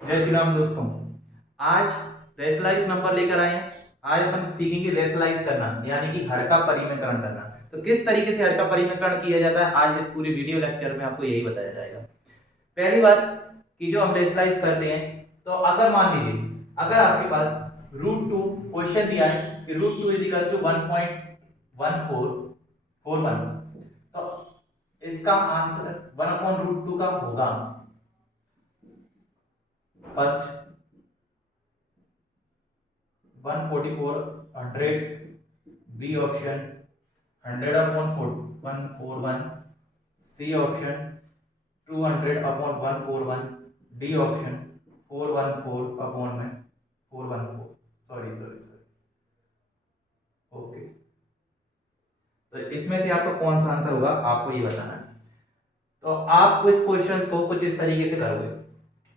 जय श्री राम दोस्तों। आज रेशनलाइज नंबर लेकर आए हैं। आज अपन सीखेंगे रेशनलाइज करना यानी कि हर का परिमेयकरण करना। तो किस तरीके से हर का परिमेयकरण किया जाता है आज इस पूरी वीडियो लेक्चर में आपको यही बताया जाएगा। पहली बात कि जो हम रेशनलाइज करते हैं, तो अगर मान लीजिए अगर आपके पास √2 क्वेश्चन दिया है कि √2 इज इक्वल टू 1.1441, तो इसका आंसर 1/√2 का होगा first 14400, B option 100/141, C option 200/141, D option 414/414। Sorry sorry sorry. Okay, तो इसमें से आपका कौन सा आंसर होगा आपको ये बताना है। तो आप कुछ क्वेश्चंस को कुछ इस तरीके से करोगे।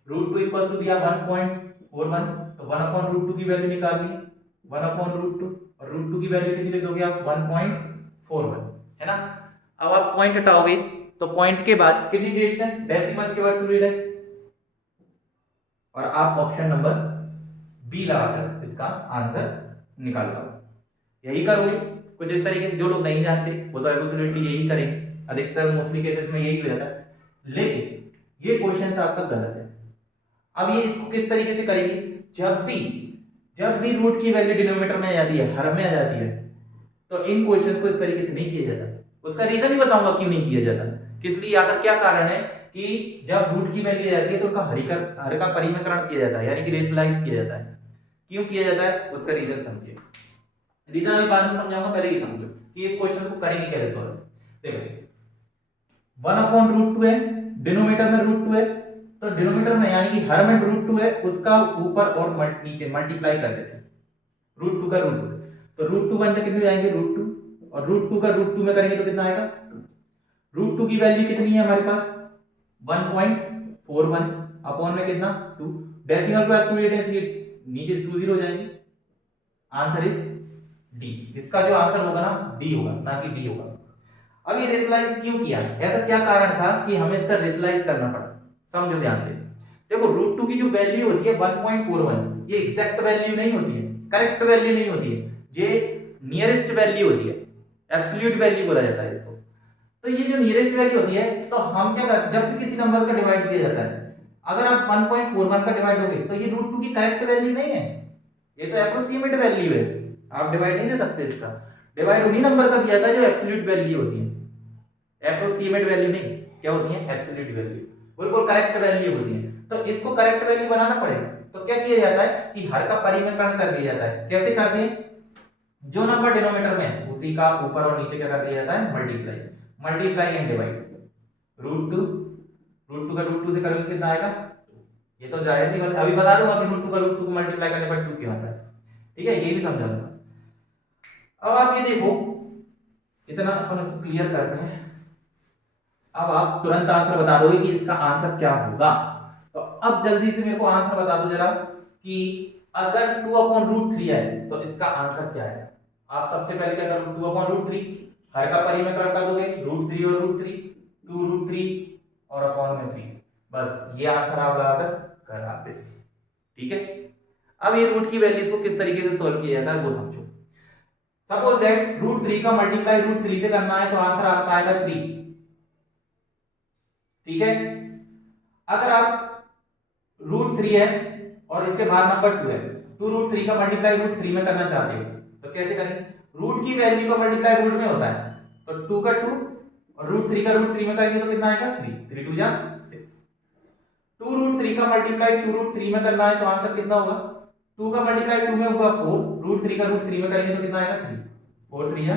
√2 इक्वल टू दिया 1.41, तो 1/√2 की वैल्यू निकालनी, 1/√2, और √2 की वैल्यू कितनी लिख दोगे आप 1.41, है ना। अब आप पॉइंट हटाओगे तो पॉइंट के बाद कितनी डिजिट्स हैं, डेसिमल्स के बाद 2 डिजिट है, और आप ऑप्शन नंबर बी लगाकर इसका आंसर निकाल पाओगे। यही करोगे कुछ इस तरीके से। जो लोग नहीं जानते वो तो एब्सोल्युटली यही करेंगे, अधिकतर मोस्टली केसेस में यही हो जाता है, लेकिन ये क्वेश्चन आपका गलत है। अब ये इसको किस तरीके से करेंगे, जब भी रूट की वैल्यू डिनोमिनेटर में आ जाती है, हर में आ जाती है, तो इन क्वेश्चंस को इस तरीके से नहीं किया जाता। उसका रीजन ही बताऊंगा क्यों नहीं किया जाता, किस लिए, आखिर क्या कारण है कि जब रूट की वैल्यू आ जाती है तो उनका हर का परिमेयकरण किया जाता है यानी कि रेशनलाइज किया जाता है। क्यों किया जाता है उसका रीजन समझिए। रीजन अभी बाद में समझाऊंगा, पहले ही समझो कि इस क्वेश्चन को करेंगे कैसे सॉल्व। देखो 1/√2 है, डिनोमिनेटर में √2 है, तो डिनोमिनेटर में यानी कि हर में √2 है, उसका ऊपर और नीचे मल्टीप्लाई कर देते हैं √2 का √2 से, तो √2 बन जाए कितने जाएंगे √2, और √2 का √2 में करेंगे तो कितना आएगा 2। √2 की वैल्यू कितनी है हमारे पास 1.41 अपॉन में कितना 2, डेसिमल पे 2 नीचे 2 जीरो हो जाएंगे। Answer is D. इसका जो आंसर होगा ना डी होगा, ना कि डी होगा। अब ये रेशनलाइज क्यों किया, ऐसा क्या कारण था कि हमें इसका रेशनलाइज करना पड़ा, समझो ध्यान से। देखो √2 की जो वैल्यू होती है 1.41, ये एग्जैक्ट वैल्यू नहीं होती है, करेक्ट वैल्यू नहीं होती है, ये नियरेस्ट वैल्यू होती है, एब्सोल्यूट वैल्यू बोला जाता है इसको। तो ये जो नियरेस्ट वैल्यू होती है, तो हम क्या कर, जब भी किसी नंबर का डिवाइड किया जाता है, अगर आप 1.41 का डिवाइड दोगे तो ये √2 की करेक्ट वैल्यू नहीं है, ये तो अप्रोक्सीमेट वैल्यू है, आप डिवाइड नहीं दे सकते इसका। डिवाइड उन्हीं नंबर का दिया था जो एब्सोल्यूट वैल्यू होती है, अप्रोक्सीमेट वैल्यू नहीं, क्या होती है एब्सोल्यूट वैल्यू, बिल्कुल करेक्ट वैल्यू होती है। तो इसको करेक्ट वैल्यू बनाना पड़ेगा, तो क्या किया जाता है कि हर का परिमेयकरण कर दिया जाता है। कैसे करते हैं, जो नंबर डिनोमिनेटर में है उसी का ऊपर और नीचे क्या कर दिया जाता है मल्टीप्लाई, मल्टीप्लाई एंड डिवाइड। √2, √2 का √2 से करोगे कितना आएगा, ये तो जाहिर सी बात है, अभी बता दूंगा कि √2 का √2 को मल्टीप्लाई करने पर 2 क्यों आता है, ठीक है, ये भी समझा दूंगा। अब आप ये देखो, इतना अपन इसको क्लियर करते हैं। अब आप तुरंत आंसर बता दोगे कि इसका आंसर क्या होगा। तो अब जल्दी से मेरे को आंसर बता दो जरा कि अगर 2/√3 है तो इसका आंसर क्या है। आप सबसे पहले क्या करोगे, 2/√3 हर का परिमेयकरण कर दोगे, √3 और √3, 2√3 और अपॉन में 3, बस ये आंसर आप लगाकर कर वापस, ठीक है। अब ये रूट की वैल्यूज को किस तरीके से सॉल्व किया जाता है वो समझो। सपोज दैट √3 का मल्टीप्लाई √3 से करना है तो आंसर आपका आएगा 3, ठीक है। अगर आप √3 है और इसके बाद नंबर 2 है, तो √3 का मल्टीप्लाई √3 में करना चाहते हो तो कैसे करें, रूट की वैल्यू का मल्टीप्लाई रूट में होता है, तो 2 का 2 और √3 का √3 में करेंगे तो कितना आएगा 3, 3 2 जा 6। 2√3 का मल्टीप्लाई 2√3 में करना है तो आंसर कितना होगा, 2 का मल्टीप्लाई 2 में होगा 4, √3 का √3 में करेंगे तो कितना आएगा 3, 4 3 जा।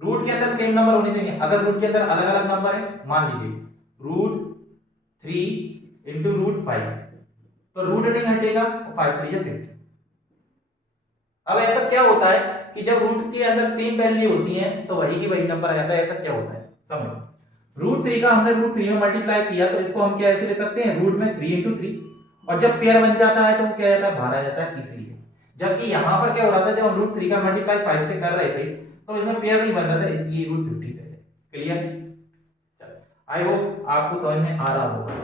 रूट के अंदर सेम नंबर होने चाहिए, अगर रूट के अंदर अलग अलग नंबर है, मान लीजिए √3 इंटू √5, तो रूट नहीं हटेगा, 5 3 जा 50। अब ऐसा क्या होता है कि जब रूट के अंदर सेम वैल्यू होती है तो वही की वही नंबर आ जाता है, ऐसा क्या होता है समझो। √3 का हमने √3 में मल्टीप्लाई किया तो इसको हम क्या ऐसे ले सकते हैं, रूट में 3 इंटू 3, और जब पेयर बन जाता है तो वो क्या जाता है बाहर आ जाता है, इसलिए। जबकि यहां पर क्या हो रहा था, जब हम √3 का मल्टीप्लाई 5 से कर रहे थे तो इसमें पेयर नहीं बन रहा था, इसलिए √50 रह गए। क्लियर, आई होप आपको समझ में आ रहा होगा,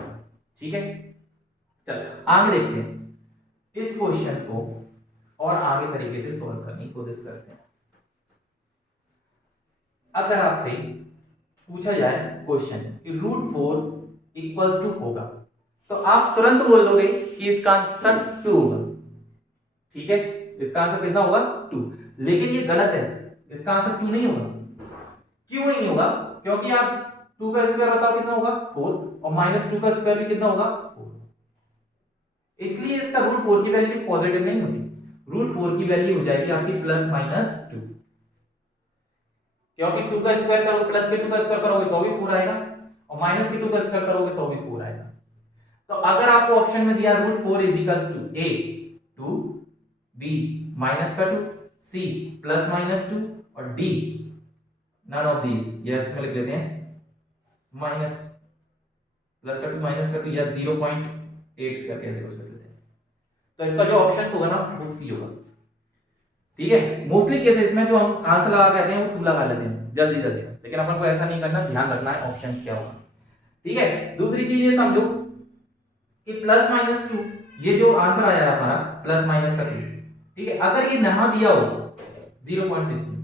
ठीक है। चल आगे देखते हैं इस क्वेश्चन को और आगे तरीके से सॉल्व करने की कोशिश करते हैं। अगर आपसे पूछा जाए क्वेश्चन कि √4 इक्वल्स टू होगा तो आप तुरंत बोल दोगे कि इसका आंसर 2 होगा। ठीक है, इसका आंसर कितना होगा 2। लेकिन ये गलत है, इसका आंसर 2 नहीं होगा। क्यों नहीं होगा? क्योंकि आप 2 का स्क्वायर बताओ कितना होगा 4 और -2 का स्क्वायर भी कितना होगा 4। इसलिए इसका √4 की वैल्यू पॉजिटिव नहीं होती। √4 की वैल्यू हो जाएगी आपकी +-2, क्योंकि 2 का स्क्वायर करो +2 का स्क्वायर करोगे तो भी 4 आएगा और -2 का स्क्वायर करोगे तो भी 4 आएगा। तो अगर आपको ऑप्शन में दिया √4 = A 2, B -2, C +-2 और D none of these, yes में लिख देते हैं +2 या 0.8 का कैसे कुछ लिख देते हैं। तो इसका जो ऑप्शन होगा ना वो C होगा। ठीक है, मोस्टली केसेस में जो हम आंसर लगा कहते हैं वो 2 लगा लेते हैं जल्दी जल्दी, लेकिन अपन को ऐसा नहीं करना, ध्यान रखना है ऑप्शन क्या होगा। ठीक है, दूसरी चीज ये समझो कि +-2 ये जो आंसर आया है हमारा +-2, ठीक है, अगर ये ना दिया हो 0.16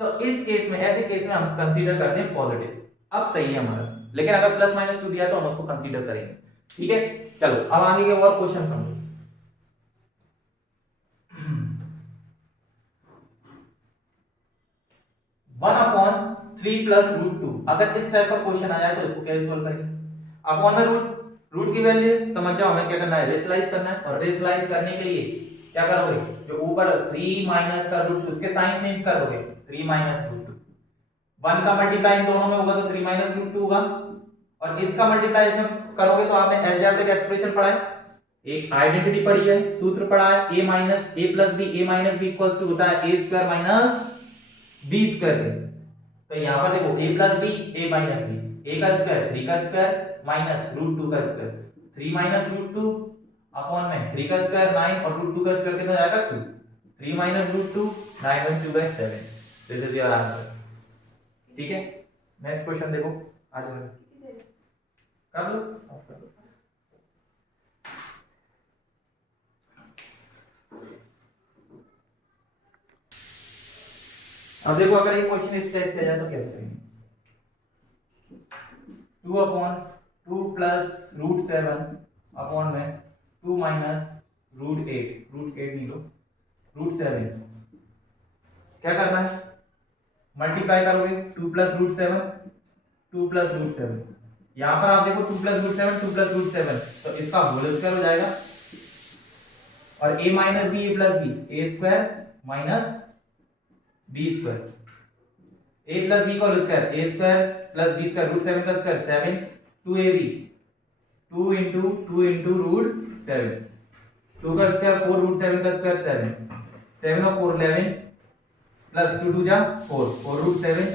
तो इस केस में, ऐसे केस में हम कंसीडर करते हैं पॉजिटिव। अब सही है हमारा, लेकिन अगर +-2 दिया तो हम उसको कंसीडर करेंगे। ठीक है, चलो अब आगे के और क्वेश्चन समझो। 1/3 + √2 अगर इस टाइप का क्वेश्चन आया तो इसको कैसे सॉल्व करेंगे? अपॉन में रूट की वैल्यू समझ जाओ, हमें क्या करना है, रेशनलाइज करना है। और रेशनलाइज करने के लिए क्या करोगे, जो ऊपर 3 - का √2 उसके साइन चेंज कर दोगे, 3 - √2। 1 का मल्टीप्लाई इन दोनों में होगा तो 3 - √2 होगा, और इसका मल्टीप्लाई इसमें करोगे तो आपने अलजेब्रिक एक्सप्रेशन पढ़ा है, एक आइडेंटिटी पढ़ी है, सूत्र पढ़ा है, a + b इक्वल्स टू होता है a² - b²। तो यहां पर देखो a + b a - b, a का स्क्वायर 3 का स्क्वायर -√2 का स्क्वायर, 3 - √2 अपॉन में 3 का स्क्वायर 9 और √2 का स्क्वायर कितना जाएगा 2, 3 - √2 9/2/7। This is your answer. ठीक है, नेक्स्ट क्वेश्चन देखो, आ जाओ कर लो। अब देखो अगर ये क्वेश्चन इस टाइप से आ जाए तो कैसे करेंगे? 2/2 + √7 अपॉन में 2 - √8 नहीं लो √7। क्या करना है, मल्टीप्लाई करोगे 2 + √7 2 + √7। यहां पर आप देखो 2 + √7 2 + √7 तो इसका होल स्क्वायर हो जाएगा, और a - b a + b a² - b² a + b का होल स्क्वायर a² + b² √7 का स्क्वायर 7 2ab 2 * 2 * √7, 2 का स्क्वायर 4 √7 का स्क्वायर 7 7 और 4 11 प्लस 2 2 जा 4 4 √7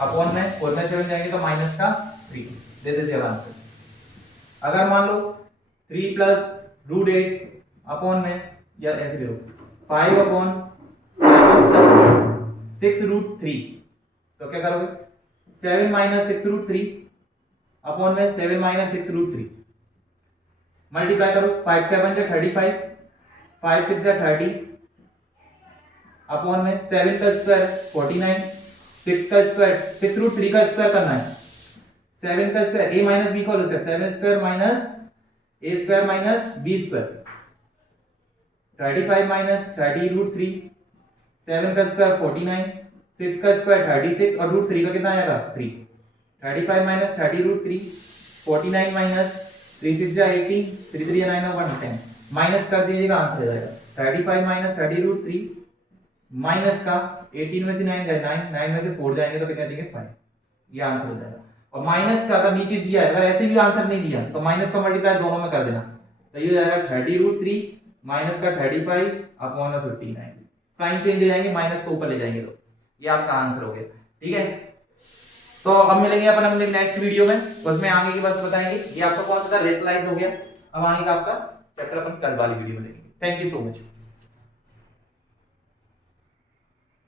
अपॉन में 4 में 7 जाएंगे तो -3। This is your answer. अगर मान लो 3 + √8 अपॉन में, या ऐसे ले लो 5/7 + 6√3, तो क्या करोगे 7 - 6√3 अपॉन में 7 - 6√3 मल्टीप्लाई करो, 5 7 जा 35 5 6 जा 30 अपॉन में 7 का स्क्वायर 49 6 का स्क्वायर 6√3 का स्क्वायर करना है, 7 का स्क्वायर a - b का whole square 7 square - a² - b², 35 - 30√3 7 का स्क्वायर 49 6 का स्क्वायर 36 और √3 का कितना आएगा 3, 35 - 30√3 49 - 3 6 जा 18 3 3 9 और 1 10 माइनस कर दीजिएगा, आंसर आ जाएगा 35 - 30√3 माइनस का 18 में से 9 गए 9 में से 4 जाएंगे तो कितना चाहिए 5, ये आंसर हो जाएगा। और माइनस का अगर नीचे दिया है, अगर ऐसे भी आंसर नहीं दिया तो माइनस का मल्टीप्लाई दोनों में कर देना, तो ये हो जाएगा 30√3 माइनस का 35 अपॉन में 59, साइन चेंज हो जाएंगे, माइनस को ऊपर ले जाएंगे तो ये आपका आंसर हो गया। ठीक है, तो अब मिलेंगे अपन अपने नेक्स्ट वीडियो में, उसमें आगे की बात बताएंगे। ये आपका कौन सा रेशनलाइज हो गया, अब आगे का आपका चैप्टर अपन कल वाली वीडियो में देखेंगे। Thank you so much.